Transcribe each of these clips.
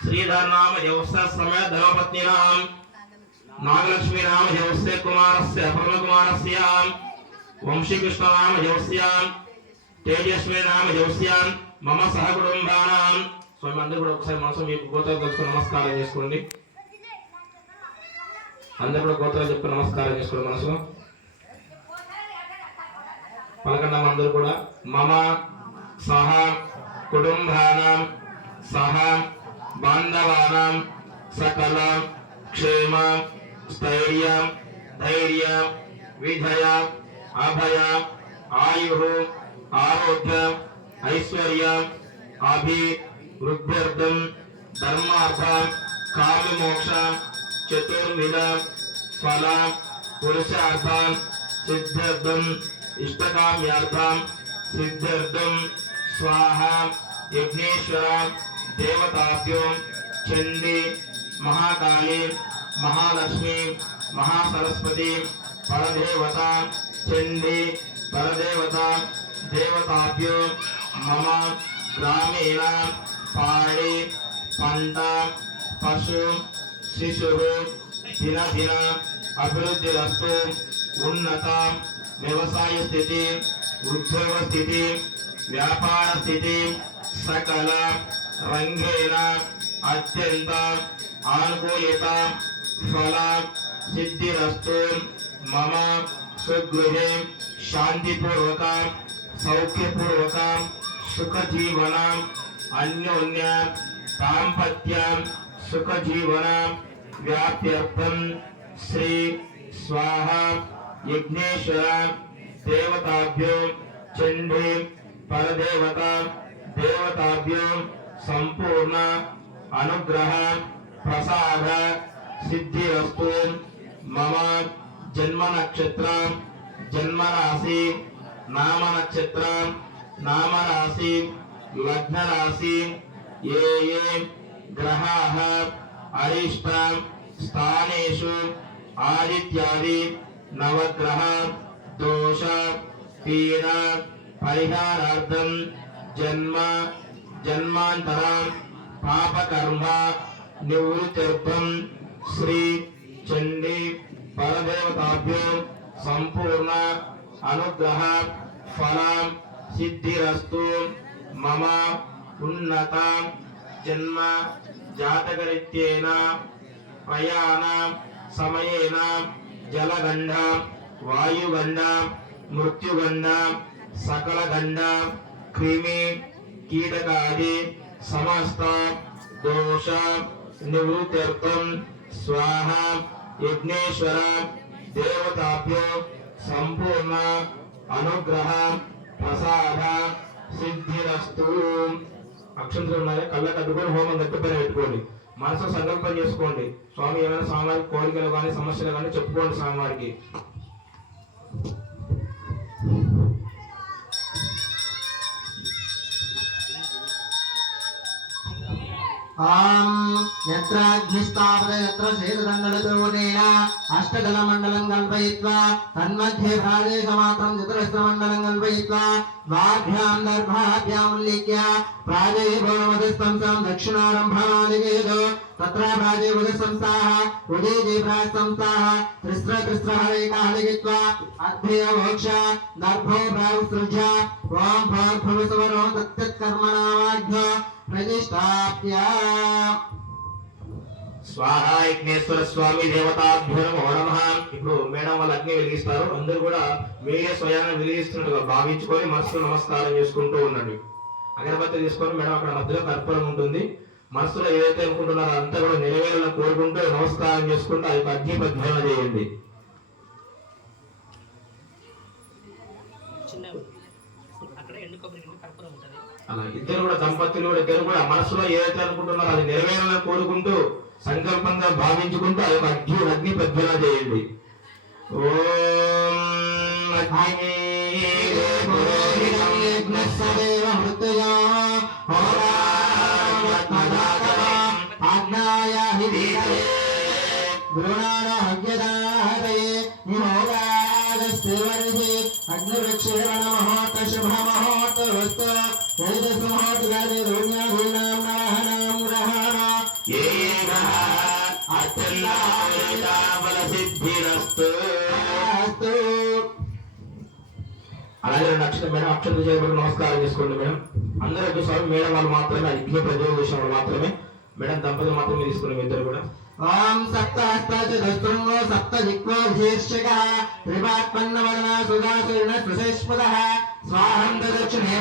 శ్రీధర్ నామ యవస్య సమయ ధర్మపత్నినాం నాగలక్ష్మి నామ యవస్య కుమారస్య పరమకుమారస్య వంశీకృష్ణ నామ యవస్య తేజస్వి నామ యవస్య మమ సహ కుటుంబానాం స్వామి అందరూ కూడా ఒకసారి మనసు మీకు గోత్రాలు తెలుసుకుని నమస్కారం చేసుకోండి. అందరూ కూడా గోత్రాలు చెప్పి నమస్కారం చేసుకోండి మనసు పలకండి అందరూ కూడా మమ సహ కుటుంబానాం సహ బాంధవానాం సకల క్షేమ స్థైర్య ధైర్య విజయ అభయ ఆయు ఆరోగ్య ఐశ్వర్య అభివృద్ధ్యర్థం ధర్మార్థ కామమోక్ష చతుర్విధ ఫల పురుషార్థ సిద్ధ్యర్థం ఇష్టకామ్యార్థం సిద్ధ్యర్థం స్వాహ యజ్ఞేశ్వర देवताभ्यो चंदी, महाकाली, महालक्ष्मी, महासरस्वती, परदेवता, चंदी, परदेवता, देवताभ्यो, मम, ग्रामीण पाड़ी पंड पशु, शिशु दिन दिन अभिवृद्धिस्तु उन्नत, व्यवसाय स्थिति, उद्योग स्थिति, व्यापार स्थिति, सकल अत्यंत आनुकूलता फला सिद्धिरस्तु मम, सुगृहे शांतिपूर्वक सौख्यपूर्वक, सुखजीवन अन्योन्य दाम्पत्य, सुखजीवन व्याप्यर्थम श्री स्वाहा, यज्ञेश्वर, देवताभ्यो चंडी परदेवता, देवताभ्यो పరదేవత దేవతాభ్యో సంపూర్ణ అనుగ్రహ ప్రసాద సిద్ధిరస్తు మమ జన్మ నక్షత్ర జన్మ రాశి నామ నక్షత్ర నామ రాశి లగ్న రాశి ఏ ఏ గ్రహాः అరిష్ట స్థానేషు ఆదిత్యాది నవగ్రహ దోష పీడ పరిహారార్థం జన్మ జన్మాంతర పాపకర్మ నివృత్త్యర్థం శ్రీ చండీ పరదేవతాభ్యో సంపూర్ణ అనుగ్రహ ఫల సిద్ధిరస్తు మమ ఉన్నత జన్మ జాతకరీత్యేన ప్రయాణ సమయేన జలగండ వాయుగండ మృత్యుగండ సకలగండ క్రిమి కీటకాది సమస్త దోష నివృత్త్యర్థం. స్వాహ యజ్ఞేశ్వర దేవతాభ్యో సంపూర్ణ అనుగ్రహ ప్రసాద సిద్ధిరస్తు. అక్షంతలు ఉన్నాయా? కళ్ళకు అడ్డుకొని హోమం దగ్గర పెట్టుకోండి. మనసు సంకల్పం చేసుకోండి. స్వామి ఏమైనా స్వామివారికి కోరికలు కానీ సమస్యలు కానీ చెప్పుకోండి స్వామివారికి. यत्राग्निस्तापते यत्र शेतदण्डलतोनेन अष्टदलमण्डलं कल्पयित्वा तन्मध्ये प्रादेशमात्रं चतुरस्रमण्डलं कल्पयित्वा द्वाभ्यां दर्भाभ्यामुल्लिख्य प्राजैभवमधिस्पंसां दक्षिणारम्भमादिकेतु तत्र प्राजैभुजसंस्थाः उदीजीभ्रास्संस्थाः तिस्र तिस्रः एकाः लिखित्वा अद्भयमोक्ष दर्भो प्रागुसृज्य ॐ भर्भवसवरो तत्तत्कर्मणावाढ्य ప్రతిష్టాప్య. యజ్ఞేశ్వర స్వామి దేవతాభ్యో నమో నమః. ఇప్పుడు మేడం వాళ్ళు అగ్ని వెలిగిస్తారు. అందరూ కూడా మీరే స్వయాన్ని వెలిగిస్తున్నట్టుగా భావించుకొని మనసులో నమస్కారం చేసుకుంటూ ఉండండి. అగరబత్తి తీసుకొని మేడం అక్కడ మధ్యలో కర్పూరం ఉంటుంది. మనసులో ఏదైతే అనుకుంటున్నారో అంతా కూడా నెరవేరాలని కోరుకుంటూ నమస్కారం చేసుకుంటూ అది అగ్ని ప్రజ్వలన చేయండి. అలా ఇద్దరు కూడా దంపతులు కూడా ఇద్దరు కూడా మనసులో ఏదైతే అనుకుంటున్నారో అది నెరవేరాలని కోరుకుంటూ సంకల్పంగా భావించుకుంటూ అది యొక్క అగ్ని అగ్ని ప్రజ్వలన చేయండి. ఓం అగ్ని అగ్నివృక్షేణ మహోత శుభ మహోత వస్తు అలాగే రెండు మేడం అక్షరం చేయబడి నమస్కారం చేసుకోండి మేడం. అందరూ ఒక స్వామి మేడం వాళ్ళు మాత్రమే అగ్ని ప్రజోగ వాళ్ళు మాత్రమే. మేడం దంపతులు మాత్రమే తీసుకున్నాం మీ ఇద్దరు కూడా. ఓం సప్త దిక్వో శీర్షక త్రిపాత్పన్నవదన సుధాసురిణ స్వాహం దక్షిణే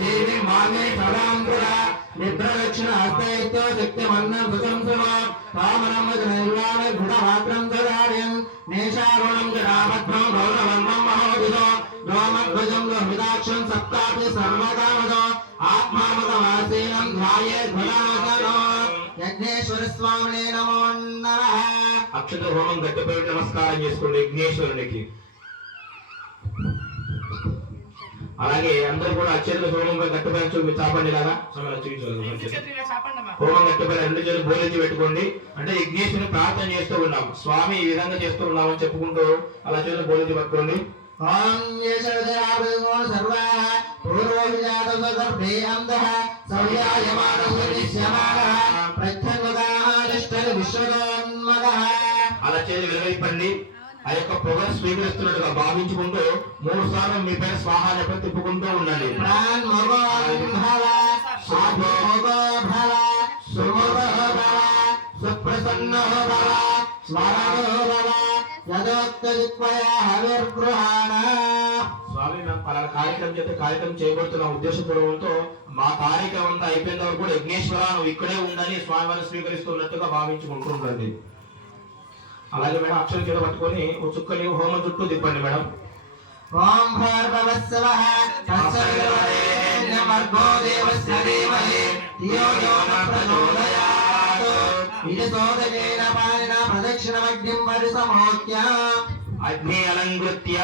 దేవి మామే సదాం పుర నిద్రదక్షిణ హస్తైత్యో శక్తిమన్నం సుశంసుమ కామనం గుణమాత్రం దదార్యన్ నేషారుణం జరామధ్వం గౌరవర్మం మహోదిదో రోమధ్వజం లోహితాక్షం సప్తాపి సర్వకామదో ఆత్మామతమాసీనం ధ్యాయే ధ్వనాసనో యజ్ఞేశ్వర స్వామినే నమో నమః. అక్షత హోమం గట్టిపై నమస్కారం చేసుకోండి యజ్ఞేశ్వరునికి. అలాగే అందరూ కూడా అత్యంత హోమంగా గట్టిపై చూపి చాపండి లాగా చేతులు అమ్మా. హోమం గట్టిపై రెండు చేతులు బోలించి పెట్టుకోండి. అంటే యజ్ఞేశ్వరుని ప్రార్థన చేస్తూ ఉన్నాం. స్వామి ఈ విధంగా చేస్తూ ఉన్నామని చెప్పుకుంటూ అలా చేతులు బోలించి పట్టుకోండి. అలా చేతులు విరవైపండి ఆ యొక్క పొగను స్వీకరిస్తున్నట్టుగా భావించుకుంటూ మూడు సార్లు మీ పైన స్వాహా చెప్పి తిప్పుకుంటూ ఉండండి. సుప్రసన్నో స్వామి మేము పలానా కార్యక్రమం చేస్తే కార్యక్రమం చేయబోతున్న ఉద్దేశపూర్వకంతో మా కార్యక్రమం అంతా అయిపోయిన వరకు కూడా యజ్ఞేశ్వర నువ్వు ఇక్కడే ఉండని స్వామివారిని స్వీకరిస్తున్నట్టుగా భావించుకుంటూ ఉండండి. అలాగే మేడం అక్షరం చేత పట్టుకొని ఓ చుక్కని హోమం చుట్టూ తిప్పండి మేడం. ఓం దేవస్య ధియో యో న ప్రచోదయాత్. ప్రదక్షిణమగ్నిం అగ్ని అలంకృత్య.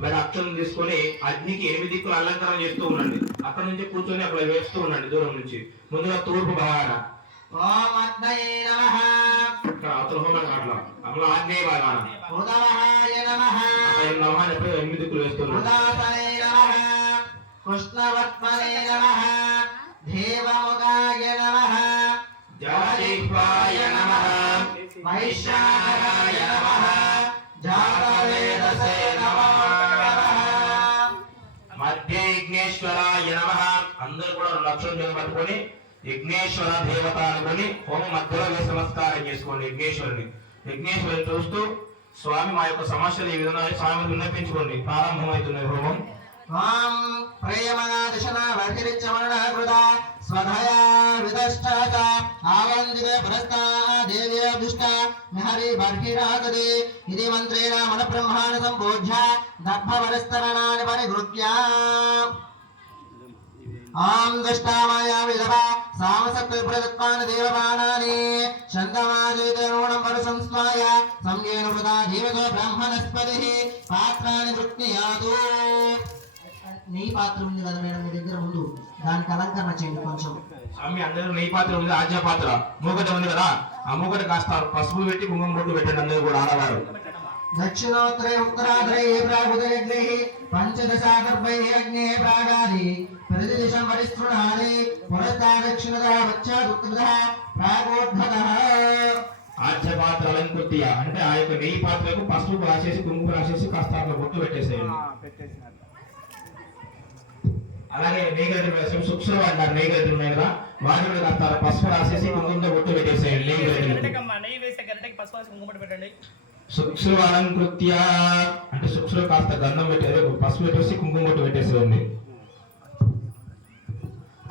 మేడం అక్షరం తీసుకొని అగ్నికి ఎనిమిది దిక్కులు అలంకరణ చేస్తూ ఉండండి. అక్కడ నుంచి కూర్చొని అక్కడ వేస్తూ ఉండండి దూరం నుంచి. ముందుగా తూర్పు భాగాన ఓం అగ్నయే నమః. ఇక్కడ అవతల హోమం అట్లా. అమలు ఆగ్నేయ భాగాన ఉదవహాయ నమః. అక్కడ నవహాన్ని ఎప్పుడు ఎనిమిది దిక్కులు వేస్తున్నాడు ఉదాసనే నమః. కృష్ణవర్త్మనే నమః. దేవముఖాయ నమః. నమః. నమః. జాతవేదసే నమో. నమః మధ్య యజ్ఞేశ్వరాయ నమః. అందరూ కూడా రెండు లక్షలు చేత పట్టుకొని యజ్ఞేశ్వర దేవత అనుకొని హోమం మధ్యలో నమస్కారం చేసుకోండి యజ్ఞేశ్వరుని. యజ్ఞేశ్వరుని చూస్తూ స్వామి మా యొక్క సమస్యలు ఈ విధంగా స్వామి విన్నపించుకోండి. ప్రారంభమవుతున్నది హోమం. మాం ప్రేయమనాదిశన వర్గిరిచ్చమరణ కృత స్వధయా విదష్టాత ఆవందిక పురస్తా దేవ్యభిష్ట మిహరి బర్హిరాతది ఇది మంత్రేణ మన బ్రహ్మాణ సంబోధ్య దర్భవరస్తరణాని పరిగృత్య. ఆం దష్టామాయా విధవ సామసత్వ ప్రదత్వాన దేవపానాని చందమాజేతరుణం పరసంస్మాయ సంయేన వృతా జీవతో బ్రాహ్మణస్పతి పాత్రాన్ని వృత్నియాతు నీ పాత్ర ఉంది కదా మేడం మీ దగ్గర ముందు దానికి అలంకరణ చేయండి కొంచెం. స్వామి అందరూ నెయ్యి పాత్ర ఉంది ఆజ్ఞా పాత్ర. మూగట ఉంది కదా ఆ మూగట కాస్త పసుపు పెట్టి కుంకుమ బొట్టు పెట్టండి అందరూ కూడా ఆడవారు. దక్షిణోత్తరే ఉత్తరాధరే ప్రాగుదయగ్రే పంచదశాగర్భై అగ్నే ప్రాగాది. ప్రతిదిశం పరిస్తృణాది పురస్తా దక్షిణద పశ్చాదుత్తరద ప్రాగోద్ధత ఆజ్య పాత్ర అలంకృత్య అంటే ఆ యొక్క నెయ్యి పాత్రకు పసుపు రాసేసి కుంకుమ రాసేసి కాస్త అట్లా బొట్టు పెట్టేసేయండి. అలాగే వేసాం సుక్షలు అంటారు నెయ్యగడ్డలు ఉన్నాయి కదా వాటి మీద కాస్త పసుపు రాసేసి కుంకుమతో బొట్టు పెట్టేసేయండి పెట్టండి. సుక్షలు అలంకృత్య అంటే సుక్షలు కాస్త గంధం పెట్టి అదే పసుపు పెట్టేసి కుంకుమ బొట్టు పెట్టేసేయండి.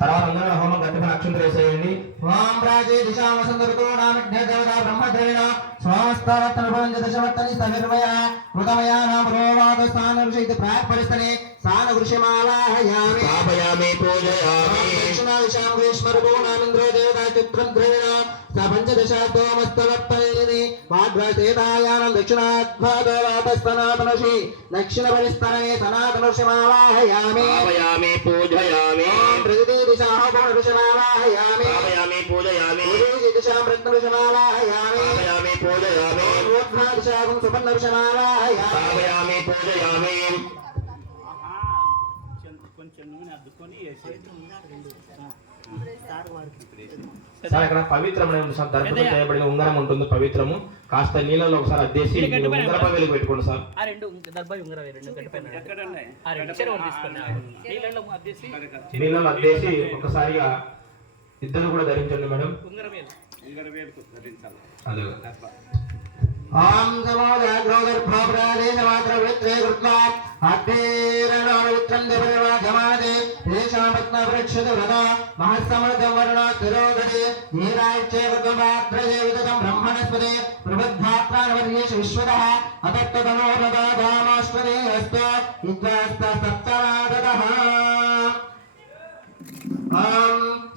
తర్వాత అందరూ హోమం గట్టిగా అక్షంతలు వేసేయండి. ఓం రాజే దిశామ సందర్భో నామజ్ఞ దేవతా బ్రహ్మద్రేణ స్వామస్తావర్తన భవంజ దశవర్తని స్థవిర్మయ కృతమయా నామ రోవాద స్థాన ఋషి ప్రాక్ పరిస్థనే స్థాన వృషమాలాహయామి పాపయామి పూజయామి నామింద్రో దేవతా చిత్రం వాగ్రసేతాయానం దక్షిణ పరిస్థనే పాపయామి పూజయామి పాపయామి పూజయామి. దిశాం రత్న ఋషిమాలాహయామి పాపయామి పూజయామి. ఊర్ధ్వాదిశాగం సుపర్ణ ఋషిమాలాహయామి పాపయామి పూజయామి. కొంచెం నూనె అద్దుకొని వేసేది సార్ ఇక్కడ పవిత్రమైన దర్శనం చేయబడిన ఉంగరం ఉంటుంది పవిత్రము. కాస్త నీళ్ళలో ఒకసారి అద్దేసి ఉంగరపై వెలిగి పెట్టుకోండి సార్. ఆ రెండు దర్బాయి ఉంగరం రెండు నీళ్ళలో అద్దేసి ఒకసారిగా ఇద్దరు కూడా ధరించండి మేడం. అదే. ఓం సమో జాగ్రోగర్భో ప్రాదేశమాత్ర విత్రే కృత్వా. అగ్నేరణోత్రం దేవదేవాగమాదే తేషామత్న పరీక్షిత వ్రత మహస్సమృతం వర్ణ తిరోదరి నీరాయిచ్చే వృద్ధమాత్రయే విదతం బ్రహ్మణస్పదే. ప్రబద్ధాత్రావర్యేషు విశ్వదః. అతత్తమో రదామాశ్వదే అస్త.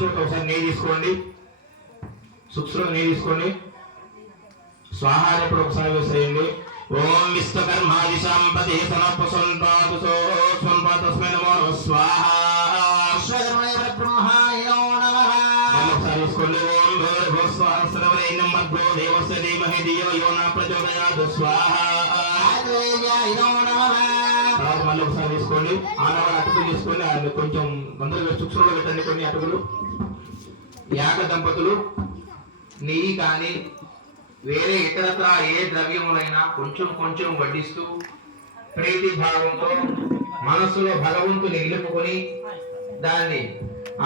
సుక్షులకు ఒకసారి నెయ్యి తీసుకోండి. సుక్షులకు నెయ్యి తీసుకోండి. స్వాహాన్ని ఇప్పుడు ఒకసారి వేసేయండి. ఓం విశ్వకర్మాది సంపతి నమో స్వాహ. విశ్వకర్మణే పరబ్రహ్మాణే నమో నమః. మళ్ళీ ఒకసారి తీసుకోండి ఓం భూర్భువస్వాహస్రవరేణ్యం మద్భో దేవస్య ధీమహి ధియో యో న ప్రచోదయాత్. స్వాహ. ఆత్రేయాయ నమో నమః. తర్వాత మళ్ళీ ఒకసారి తీసుకోండి. ఆనవాళ్ళ అటుకులు తీసుకోండి. ఆయన కొంచెం ముందరగా చుక్షులో పెట్టండి కొన్ని అటుకులు. యాక దంపతులు నెయ్యి కానీ వేరే ఇతరత్ర ఏ ద్రవ్యములైనా కొంచెం కొంచెం వడ్డిస్తూ ప్రీతి భావంతో మనస్సులో భగవంతుని నిలుపుకొని దాన్ని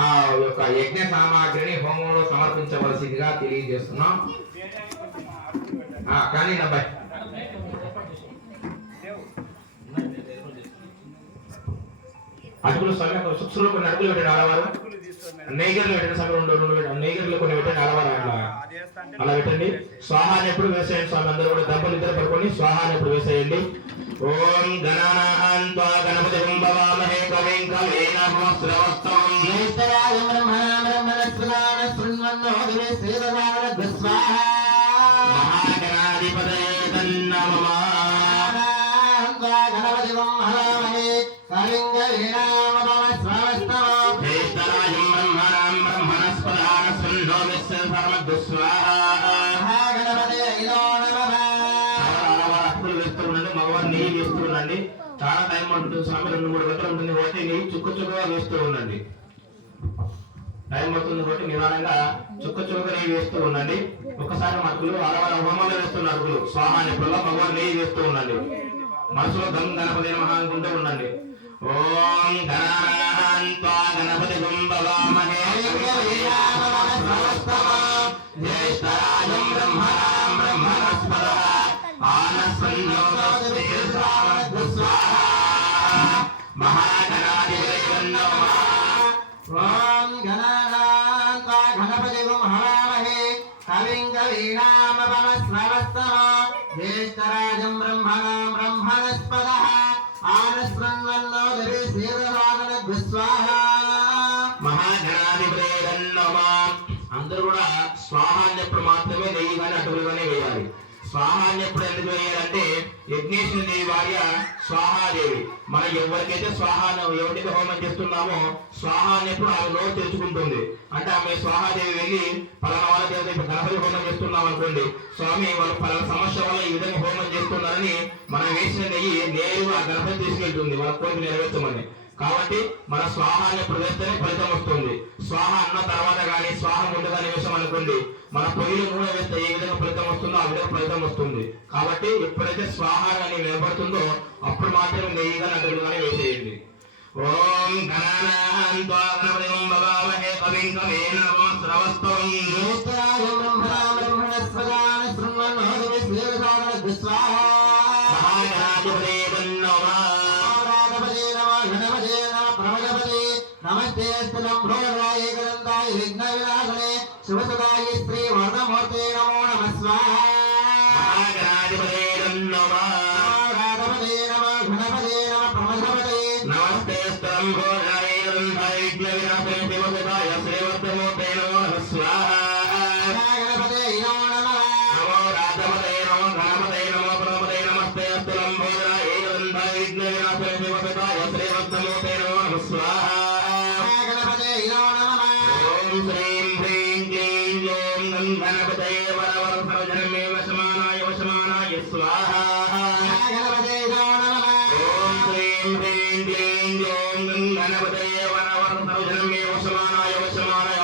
ఆ యొక్క యజ్ఞ సామాగ్రిని హోమంలో సమర్పించవలసిందిగా తెలియజేస్తున్నాం. కానీ అబ్బాయి అటుకులు సగం సుక్షులు కొన్ని అటుకులు పెట్టండి ఆడవారు నేగర్లు పెట్టండి సగం రెండు రెండు పెట్టండి నేగర్లు కొన్ని పెట్టండి ఆడవారు అట్లా అలా పెట్టండి స్వాహాన్ని ఎప్పుడు వేసేయండి స్వామి అందరూ కూడా దెబ్బలు ఇద్దరు పడుకొని స్వాహాన్ని ఎప్పుడు వేసేయండి ఓం గణానాన్వా గణపతి భవామహే కవిం కవీనమస్రవస్తం జ్యేష్ఠరాజ బ్రహ్మణా బ్రహ్మణస్పదాన శృణ్వన్నో దివే శ్రీరదాన స్వాహా టైం పడుతుంది కాబట్టి నిదానంగా చుక్క చుక్క నెయ్యి వేస్తూ ఉండండి. ఒకసారి మటుకులు ఆడవాళ్ళ హోమంలో వేస్తున్న అడుగులు స్వాహాన్ని ఎప్పుడులో భగవాన్ నెయ్యి వేస్తూ ఉండండి. మనసులో గం గణపతి నమః అనుకుంటూ ఉండండి. ఓం గణానాన్వా గణపతి గుంభవామహే జ్యేష్ఠరాజం బ్రహ్మణాం బ్రహ్మణస్పద ఓం గణానాన్వా గణపతివం హరామహే కవిం కవీనామపమ జ్యేష్ఠరాజం బ్రహ్మణాం బ్రహ్మణస్పదః ఆనస్మన్వన్నో దివే శ్రీరదాన స్వాహా. అందరూ కూడా స్వాహాన్యప్పుడు మాత్రమే నెయ్యి కానీ అటుకులుగానే వేయాలి. స్వాహ యజ్ఞేశ్వరి భార్య స్వాహాదేవి. మనం ఎవరికైతే స్వాహాన ఎవరికి హోమం చేస్తున్నామో స్వాహాన్యప్పుడు ఆమె నోరు తెచ్చుకుంటుంది అంటే ఆమె స్వాహాదేవి వెళ్ళి పలానా వాళ్ళ చేత గణపతి హోమం చేస్తున్నాం అనుకోండి. స్వామి వాళ్ళు పలానా సమస్య వల్ల ఈ విధంగా హోమం చేస్తున్నారని మనం వేసిన నెయ్యి నేరుగా ఆ గణపతి తీసుకెళ్తుంది. వాళ్ళ కోరిక నెరవేర్చమని. కాబట్టి మన స్వాహాన్ని ఎప్పుడు ఫలితం వస్తుంది. స్వాహ అన్న తర్వాత కానీ స్వాహ ముందుగానే వేసాం అనుకోండి మన పొయ్యిలు నూనె వేస్తే ఏ విధంగా ఫలితం వస్తుందో ఆ విధంగా ఫలితం వస్తుంది. కాబట్టి ఎప్పుడైతే స్వాహ అని వినబడుతుందో అప్పుడు మాత్రం నెయ్యిగా నటులుగానే వేసేయండి. ఓం గణానాన్వా గణపతిం భవామహే కవిం కవీన శ్రవస్తం